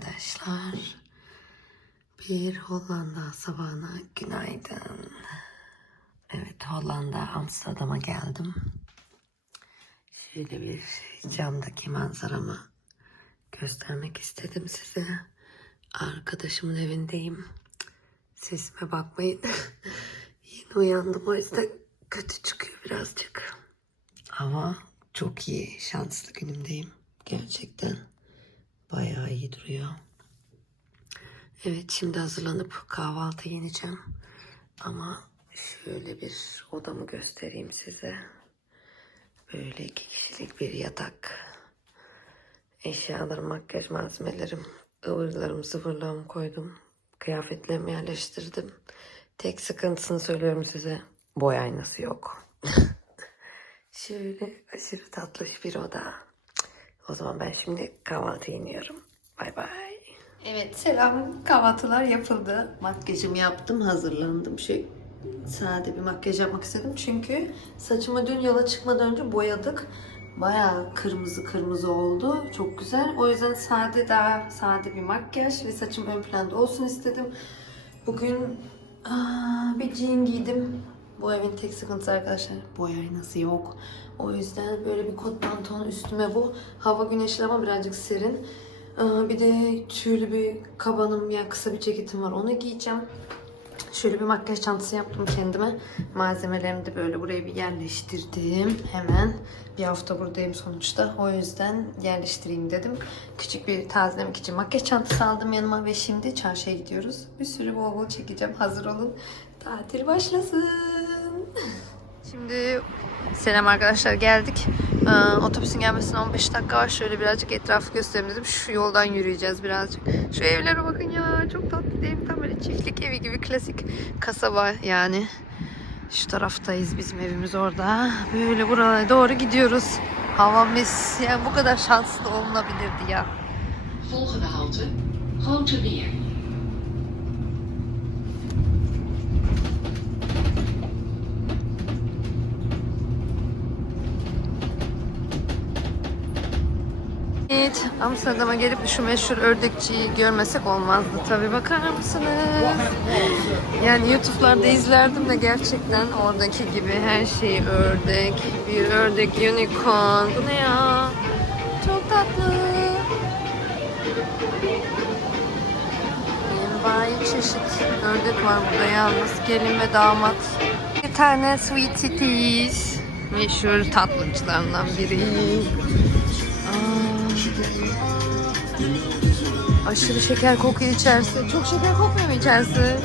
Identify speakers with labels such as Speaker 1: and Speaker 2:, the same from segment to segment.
Speaker 1: arkadaşlar. Bir Hollanda sabahına günaydın. Evet Hollanda Amsterdam'a geldim. Şöyle bir camdaki manzaramı göstermek istedim size. Arkadaşımın evindeyim. Sesime bakmayın. Yeni uyandım o yüzden kötü çıkıyor birazcık. Ama çok iyi. Şanslı günümdeyim. Gerçekten bayağı iyi duruyor. Evet şimdi hazırlanıp kahvaltı yeneceğim. Ama şöyle bir odamı göstereyim size. Böyle iki kişilik bir yatak. Eşyalarım, makyaj malzemelerim, ıvırlarım, zıvırlarımı koydum. Kıyafetlerimi yerleştirdim. Tek sıkıntısını söylüyorum size. Boy aynası yok. Şöyle aşırı tatlış bir oda. O zaman ben şimdi kahvaltı iniyorum. Bay bay. Evet selam. Kahvaltılar yapıldı. Makyajımı yaptım, hazırlandım. Şey, sade bir makyaj yapmak istedim. Çünkü saçımı dün yola çıkmadan önce boyadık. Bayağı kırmızı kırmızı oldu. Çok güzel. O yüzden sade daha sade bir makyaj ve saçım ön planda olsun istedim. Bugün aa, bir jean giydim. Bu evin tek sıkıntısı arkadaşlar boy aynası yok. O yüzden böyle bir kot pantolon üstüme bu. Hava güneşli ama birazcık serin. Aa, Bir de tüylü bir kabanım yani kısa bir ceketim var onu giyeceğim. Şöyle bir makyaj çantası yaptım kendime. Malzemelerimi de böyle buraya bir yerleştirdim. Hemen bir hafta buradayım sonuçta. O yüzden yerleştireyim dedim. Küçük bir tazelemek için makyaj çantası aldım yanıma ve şimdi çarşıya gidiyoruz. Bir sürü bol bol çekeceğim. Hazır olun. Tatil başlasın. Şimdi selam arkadaşlar geldik. Ee, otobüsün gelmesine 15 dakika var. Şöyle birazcık etrafı göstereyim dedim. Şu yoldan yürüyeceğiz birazcık. Şu evlere bakın ya. Çok tatlı değil mi? Tam böyle çiftlik evi gibi klasik kasaba yani. Şu taraftayız bizim evimiz orada. Böyle buralara doğru gidiyoruz. Hava mis. Yani bu kadar şanslı olunabilirdi ya.
Speaker 2: Volgende halte, Grote Meer.
Speaker 1: Evet, Amsterdam'a gelip şu meşhur ördekçiyi görmesek olmazdı tabii. Bakar mısınız? Yani YouTube'larda izlerdim de gerçekten oradaki gibi her şey ördek. Bir ördek unicorn. Bu ne ya? Çok tatlı. Envai çeşit ördek var burada yalnız. Gelin ve damat. Bir tane sweet titties. Meşhur tatlıcılarından biri. Aşırı şeker kokuyor içerisi. Çok şeker kokmuyor mu içerisi?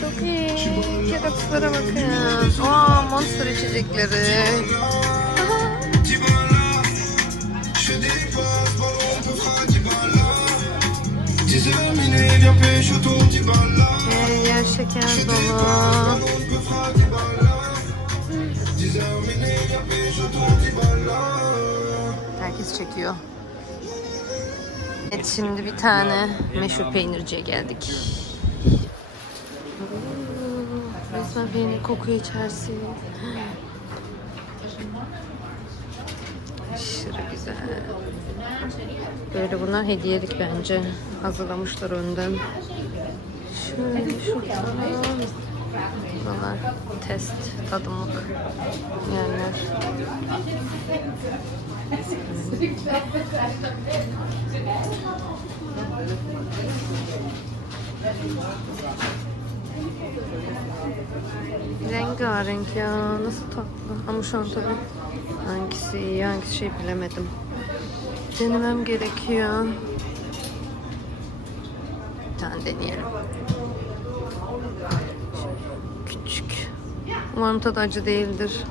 Speaker 1: Çok iyi. Yaratıklara bakın. Aa, monster içecekleri. Her yer şeker dolu. Herkes çekiyor. Evet şimdi bir tane meşhur peynirciye geldik. Resmen peynir kokuyor içerisi. Aşırı güzel. Böyle bunlar hediyelik bence. Hazırlamışlar önden. Şöyle şurada. Buralar test, tadımlık yerler. Rengarenk ya. Nasıl tatlı. Ama şu an tabii hangisi iyi hangisi şey bilemedim. Denemem gerekiyor. Bir tane deneyelim. Küçük. Umarım tadı acı değildir.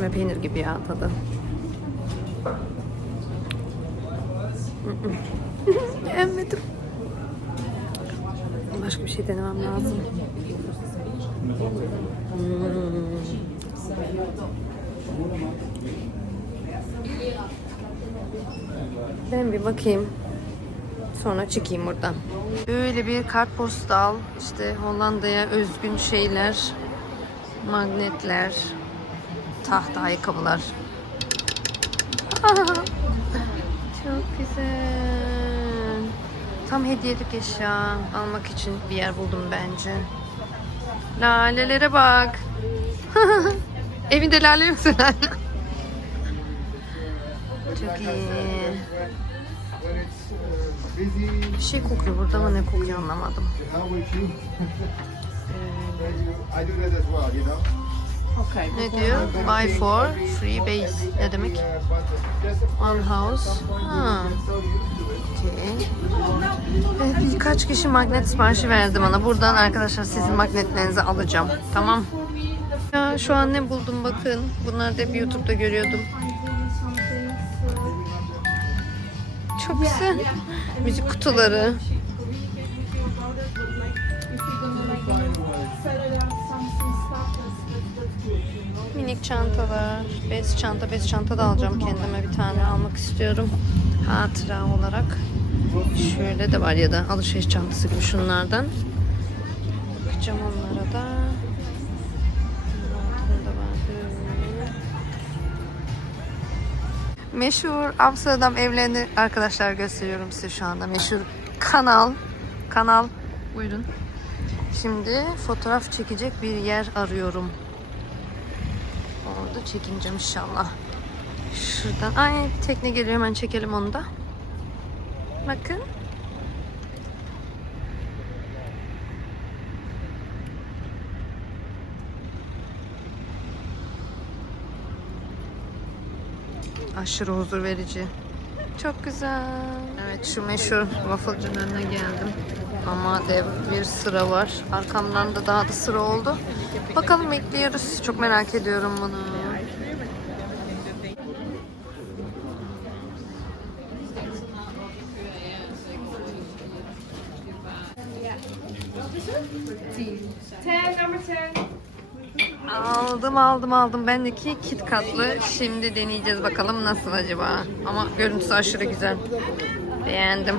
Speaker 1: Süzme peynir gibi ya tadı. Emmedim. Başka bir şey denemem lazım. Hmm. Ben bir bakayım. Sonra çıkayım buradan. Böyle bir kartpostal, işte Hollanda'ya özgün şeyler, magnetler, tahta ayakkabılar. Çok güzel. Tam hediyelik eşya almak için bir yer buldum bence. Lalelere bak. Evinde lale yok senin. Çok iyi.
Speaker 3: When it's busy,
Speaker 1: Bir şey kokuyor burada ama ne kokuyor anlamadım. Ne diyor? Buy for free base. Ne demek? One house. Ha. Okey. Evet, birkaç kişi magnet siparişi verdi bana. Buradan arkadaşlar sizin magnetlerinizi alacağım. Tamam. Ya şu an ne buldum bakın. Bunları da hep YouTube'da görüyordum. Çok güzel. Müzik kutuları. Minik çantalar. Bez çanta, bez çanta da alacağım kendime bir tane almak istiyorum. Hatıra olarak. Şöyle de var ya da alışveriş çantası gibi şunlardan. Bakacağım onlara da. Meşhur Amsterdam evlerini arkadaşlar gösteriyorum size şu anda. Meşhur kanal. Kanal. Buyurun. Şimdi fotoğraf çekecek bir yer arıyorum. Orada çekineceğim inşallah. Şuradan. Ay tekne geliyor hemen çekelim onu da. Bakın. Aşırı huzur verici. Çok güzel. Evet şu meşhur wafflecının önüne geldim. Ama dev bir sıra var. Arkamdan da daha da sıra oldu. Bakalım bekliyoruz. Çok merak ediyorum bunu. Aldım aldım aldım. Bendeki kit katlı. Şimdi deneyeceğiz bakalım nasıl acaba. Ama görüntüsü aşırı güzel. Beğendim.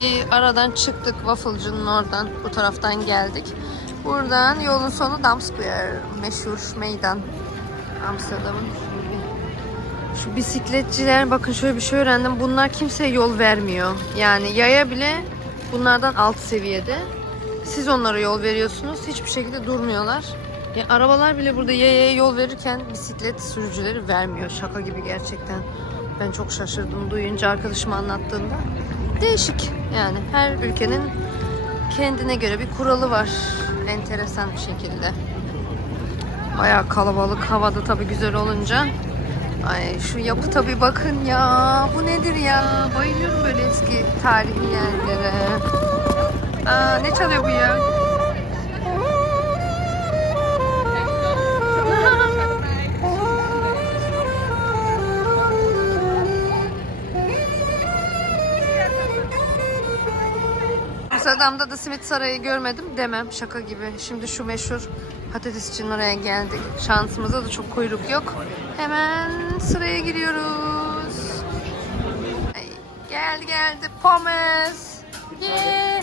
Speaker 1: Bir aradan çıktık wafflecının oradan. Bu taraftan geldik. Buradan yolun sonu Dam Square. Meşhur meydan. Amsterdam'ın. Şu bisikletçiler bakın şöyle bir şey öğrendim. Bunlar kimseye yol vermiyor. Yani yaya bile bunlardan alt seviyede. Siz onlara yol veriyorsunuz. Hiçbir şekilde durmuyorlar. Ya arabalar bile burada yayaya yol verirken bisiklet sürücüleri vermiyor. Şaka gibi gerçekten. Ben çok şaşırdım duyunca arkadaşım anlattığında. Değişik yani her ülkenin kendine göre bir kuralı var. Enteresan bir şekilde. Bayağı kalabalık havada tabii güzel olunca. Ay şu yapı tabii bakın ya. Bu nedir ya? Bayılıyorum böyle eski tarihi yerlere. Aa, ne çalıyor bu ya? Amsterdam'da da simit sarayı görmedim demem şaka gibi. Şimdi şu meşhur patates için oraya geldik. Şansımıza da çok kuyruk yok. Hemen sıraya giriyoruz. Ay, geldi geldi pommes. Yeah.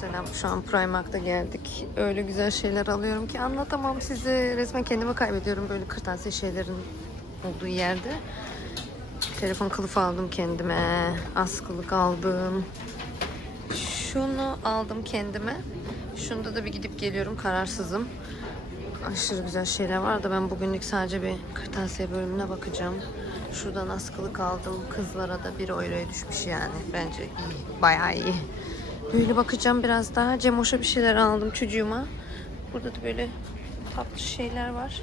Speaker 1: Selam şu an Primark'ta geldik. Öyle güzel şeyler alıyorum ki anlatamam size. Resmen kendimi kaybediyorum böyle kırtasiye şeylerin olduğu yerde. Telefon kılıfı aldım kendime. Askılık aldım. Şunu aldım kendime. Şunda da bir gidip geliyorum kararsızım. Aşırı güzel şeyler var da ben bugünlük sadece bir kırtasiye bölümüne bakacağım. Şuradan askılık aldım. Kızlara da 1 euroya düşmüş yani. Bence iyi. Bayağı iyi. Böyle bakacağım biraz daha. Cemoş'a bir şeyler aldım çocuğuma. Burada da böyle tatlı şeyler var.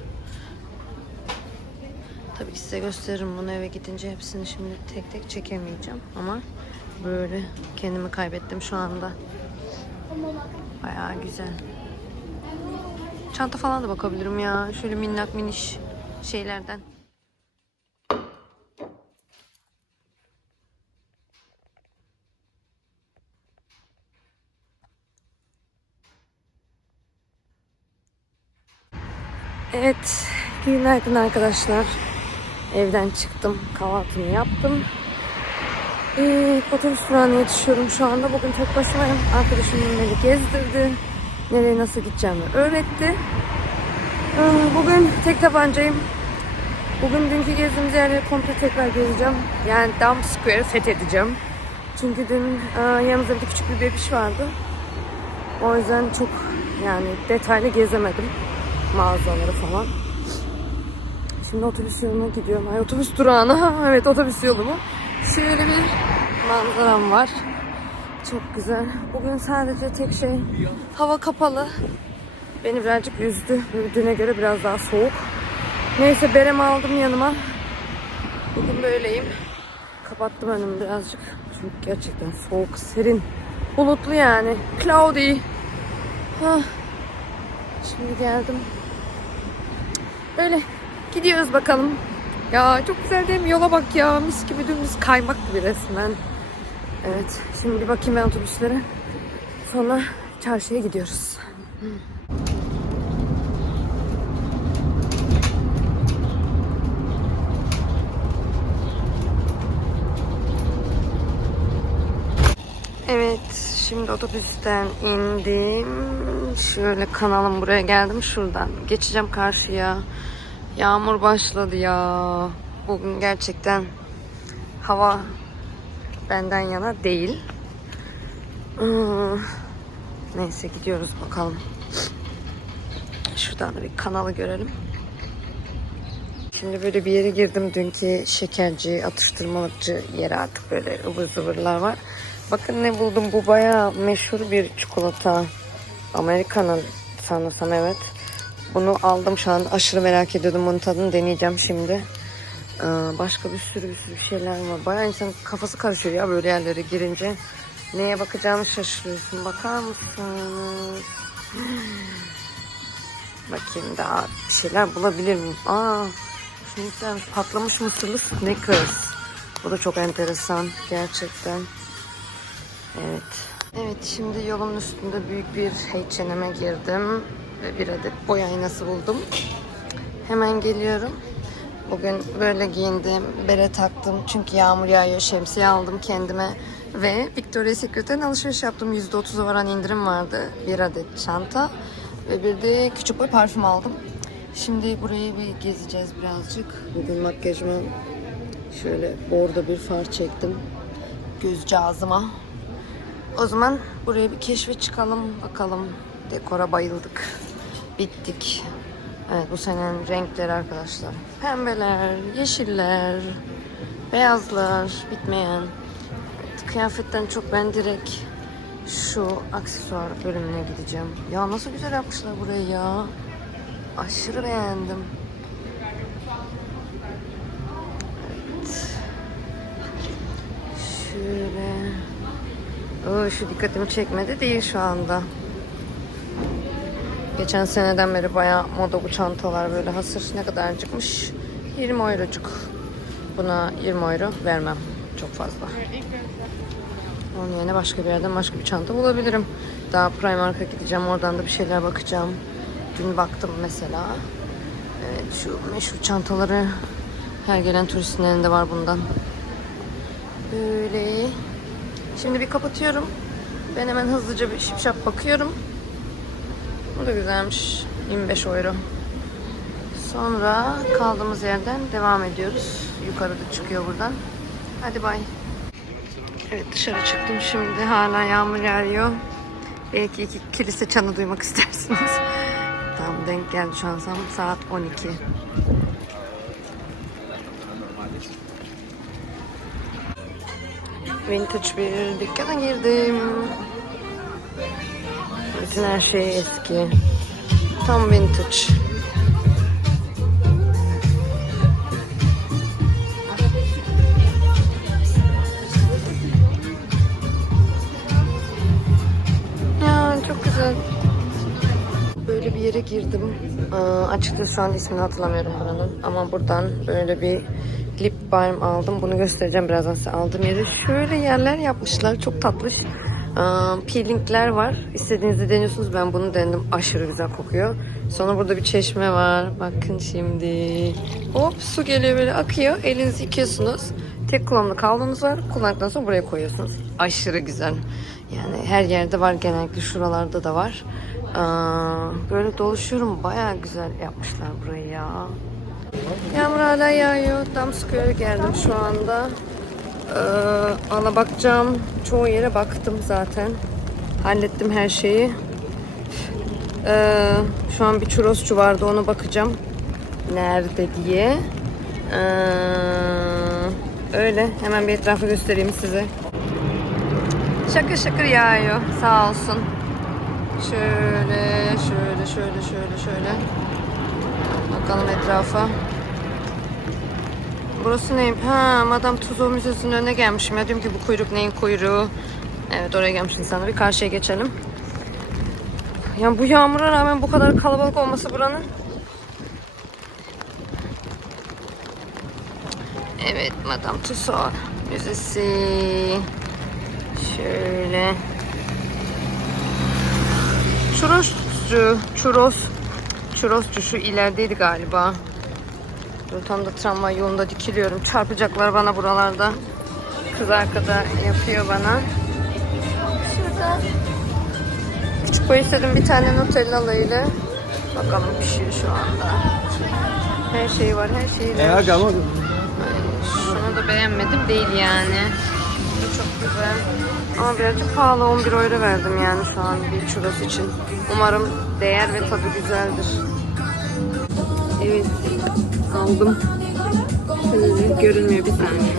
Speaker 1: Tabii ki size gösteririm bunu eve gidince hepsini şimdi tek tek çekemeyeceğim ama böyle kendimi kaybettim şu anda. Bayağı güzel. Çanta falan da bakabilirim ya. Şöyle minnak miniş şeylerden. Evet, günaydın arkadaşlar. Evden çıktım, kahvaltımı yaptım. Ee, otobüs durağına yetişiyorum şu anda. Bugün tek başımayım. Arkadaşım beni gezdirdi. Nereye nasıl gideceğimi öğretti. Ee, bugün tek tabancayım. Bugün dünkü gezdiğimiz yerleri komple tekrar gezeceğim. Yani Dam Square fethedeceğim. Çünkü dün e, yanımızda bir küçük bir bebiş vardı. O yüzden çok yani detaylı gezemedim mağazaları falan. Şimdi otobüs yoluna gidiyorum. Ay otobüs durağına. evet otobüs yolu mu? Şöyle bir manzaram var. Çok güzel. Bugün sadece tek şey hava kapalı. Beni birazcık üzdü. Düne göre biraz daha soğuk. Neyse beremi aldım yanıma. Bugün böyleyim. Kapattım önümü birazcık. Çünkü gerçekten soğuk, serin. Bulutlu yani. Cloudy. Hah. Şimdi geldim. Böyle gidiyoruz bakalım. Ya çok güzel değil mi? Yola bak ya. Mis gibi dümdüz kaymak gibi resmen. Evet. Şimdi bir bakayım ben otobüslere. Sonra çarşıya gidiyoruz. Evet, şimdi otobüsten indim. Şöyle kanalım buraya geldim şuradan. Geçeceğim karşıya. Yağmur başladı ya. Bugün gerçekten hava benden yana değil. Neyse gidiyoruz bakalım. Şuradan da bir kanalı görelim. Şimdi böyle bir yere girdim. Dünkü şekerci, atıştırmalıkçı yeri artık böyle ıvır zıvırlar var. Bakın ne buldum. Bu bayağı meşhur bir çikolata. Amerika'nın sanırsam evet. Bunu aldım şu an. Aşırı merak ediyordum. Bunun tadını deneyeceğim şimdi. Ee, başka bir sürü bir sürü şeyler var. Bayağı insan kafası karışıyor ya böyle yerlere girince. Neye bakacağımı şaşırıyorsun. Bakar mısınız? Bakayım daha bir şeyler bulabilir miyim? Aa, güzelmiş. Patlamış mısırlı Snickers. Bu da çok enteresan gerçekten. Evet. Evet şimdi yolun üstünde büyük bir H&M'e girdim. Ve bir adet boy aynası buldum. Hemen geliyorum. Bugün böyle giyindim, bere taktım çünkü yağmur yağıyor, şemsiye aldım kendime ve Victoria's Secret'ten alışveriş yaptım. %30'a varan indirim vardı. Bir adet çanta ve bir de küçük boy parfüm aldım. Şimdi burayı bir gezeceğiz birazcık. Bugün makyajıma şöyle bordo bir far çektim. Göz cazıma. O zaman buraya bir keşfe çıkalım bakalım. Dekora bayıldık. Bittik. Evet bu senenin renkleri arkadaşlar. Pembeler, yeşiller, beyazlar, bitmeyen. Evet, kıyafetten çok ben direkt şu aksesuar bölümüne gideceğim. Ya nasıl güzel yapmışlar burayı ya. Aşırı beğendim. Evet. Şöyle. Oo, şu dikkatimi çekmedi değil şu anda. Geçen seneden beri bayağı moda bu çantalar böyle hasır ne kadar çıkmış? 20 eurocuk. Buna 20 euro vermem. Çok fazla. Onun yerine başka bir yerden başka bir çanta bulabilirim. Daha Primark'a gideceğim. Oradan da bir şeyler bakacağım. Dün baktım mesela. Evet, şu meşhur çantaları her gelen turistin elinde var bundan. Böyle. Şimdi bir kapatıyorum. Ben hemen hızlıca bir şip şap bakıyorum. Da güzelmiş. 25 euro. Sonra kaldığımız yerden devam ediyoruz. Yukarıda çıkıyor buradan. Hadi bay. Evet dışarı çıktım şimdi. Hala yağmur yağıyor. Belki iki kilise çanı duymak istersiniz. Tam denk geldi şu an saat 12. Vintage bir dükkana girdim. Bütün her şey eski. Tam vintage. Ya çok güzel. Böyle bir yere girdim. Aa, açıkçası şu an ismini hatırlamıyorum buranın. Ama buradan böyle bir lip balm aldım. Bunu göstereceğim birazdan size aldığım yeri. Şöyle yerler yapmışlar. Çok tatlış. Peelingler var. İstediğinizde deniyorsunuz. Ben bunu denedim. Aşırı güzel kokuyor. Sonra burada bir çeşme var. Bakın şimdi. Hop su geliyor böyle akıyor. Elinizi yıkıyorsunuz. Tek kullanımlık havlunuz var. Kullandıktan sonra buraya koyuyorsunuz. Aşırı güzel. Yani her yerde var. Genellikle şuralarda da var. Böyle dolaşıyorum. Baya güzel yapmışlar burayı ya. Yağmur hala yağıyor. Tam Square'a geldim şu anda. Ee, ana bakacağım. Çoğu yere baktım zaten. Hallettim her şeyi. Ee, şu an bir churrosçu vardı ona bakacağım. Nerede diye. Ee, öyle. Hemen bir etrafı göstereyim size. Şakır şakır yağıyor. Sağ olsun. Şöyle, şöyle, şöyle, şöyle, şöyle. Bakalım etrafa. Burası ne? Ha, Madame Tussauds Müzesi'nin önüne gelmişim. Ya diyorum ki bu kuyruk neyin kuyruğu? Evet oraya gelmiş insanlar. Bir karşıya geçelim. Yani bu yağmura rağmen bu kadar kalabalık olması buranın. Evet Madame Tussauds Müzesi. Şöyle. Churrosçu, churros. Churrosçu şu ilerideydi galiba. Dur tam da tramvay yolunda dikiliyorum. Çarpacaklar bana buralarda. Kız arkada yapıyor bana. Şurada. Küçük boy istedim bir tane Nutella ile. Bakalım pişiyor şu anda. Her şey var, her şey var.
Speaker 3: Ja, gamma.
Speaker 1: Şunu da beğenmedim değil yani. Bu çok güzel. Ama birazcık pahalı 11 euro verdim yani şu an bir churros için. Umarım değer ve tadı güzeldir. Evet aldım. Şöyle görünmüyor bir saniye.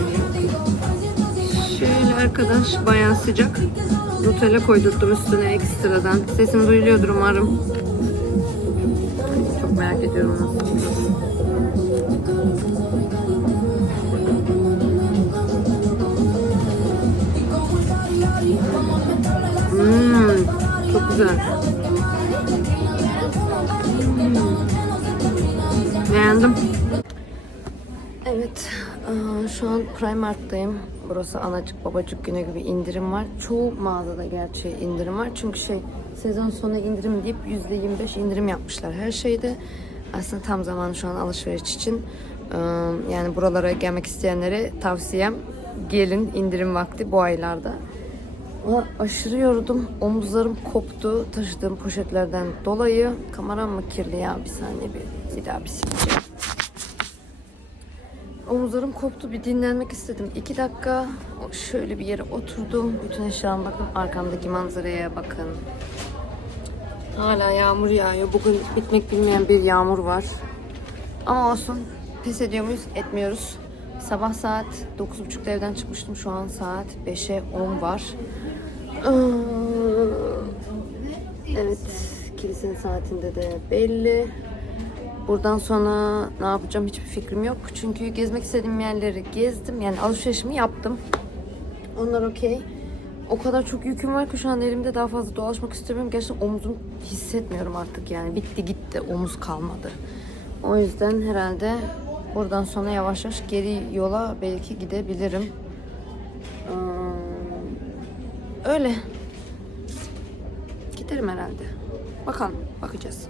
Speaker 1: Şöyle arkadaş bayağı sıcak. Nutella koydurttum üstüne ekstradan. Sesim duyuluyordur umarım. Çok merak ediyorum nasıl. Hmm, çok güzel. Beğendim. Evet, aa, şu an Primark'tayım. Burası anacık babacık günü gibi indirim var. Çoğu mağazada gerçi indirim var. Çünkü şey sezon sonu indirim deyip %25 indirim yapmışlar her şeyde. Aslında tam zamanı şu an alışveriş için. Ee, Yani buralara gelmek isteyenlere tavsiyem gelin indirim vakti bu aylarda. Ama aşırı yoruldum. Omuzlarım koptu taşıdığım poşetlerden dolayı. Kameram mı kirli ya? Bir saniye bir, bir daha bir sileceğim. Omuzlarım koptu. Bir dinlenmek istedim. İki dakika şöyle bir yere oturdum. Bütün eşyalarıma bakın. Arkamdaki manzaraya bakın. Hala yağmur yağıyor. Bugün bitmek bilmeyen bir yağmur var. Ama olsun. Pes ediyor muyuz? Etmiyoruz. Sabah saat 9.30'da evden çıkmıştım. Şu an saat 5'e 10 var. Evet. Kilisenin saatinde de belli. Buradan sonra ne yapacağım hiçbir fikrim yok. Çünkü gezmek istediğim yerleri gezdim. Yani alışverişimi yaptım. Onlar okey. O kadar çok yüküm var ki şu an elimde daha fazla dolaşmak istemiyorum. Gerçekten omuzum hissetmiyorum artık yani. Bitti gitti. Omuz kalmadı. O yüzden herhalde buradan sonra yavaş yavaş geri yola belki gidebilirim. Ee, Öyle. Giderim herhalde. Bakalım. Bakacağız.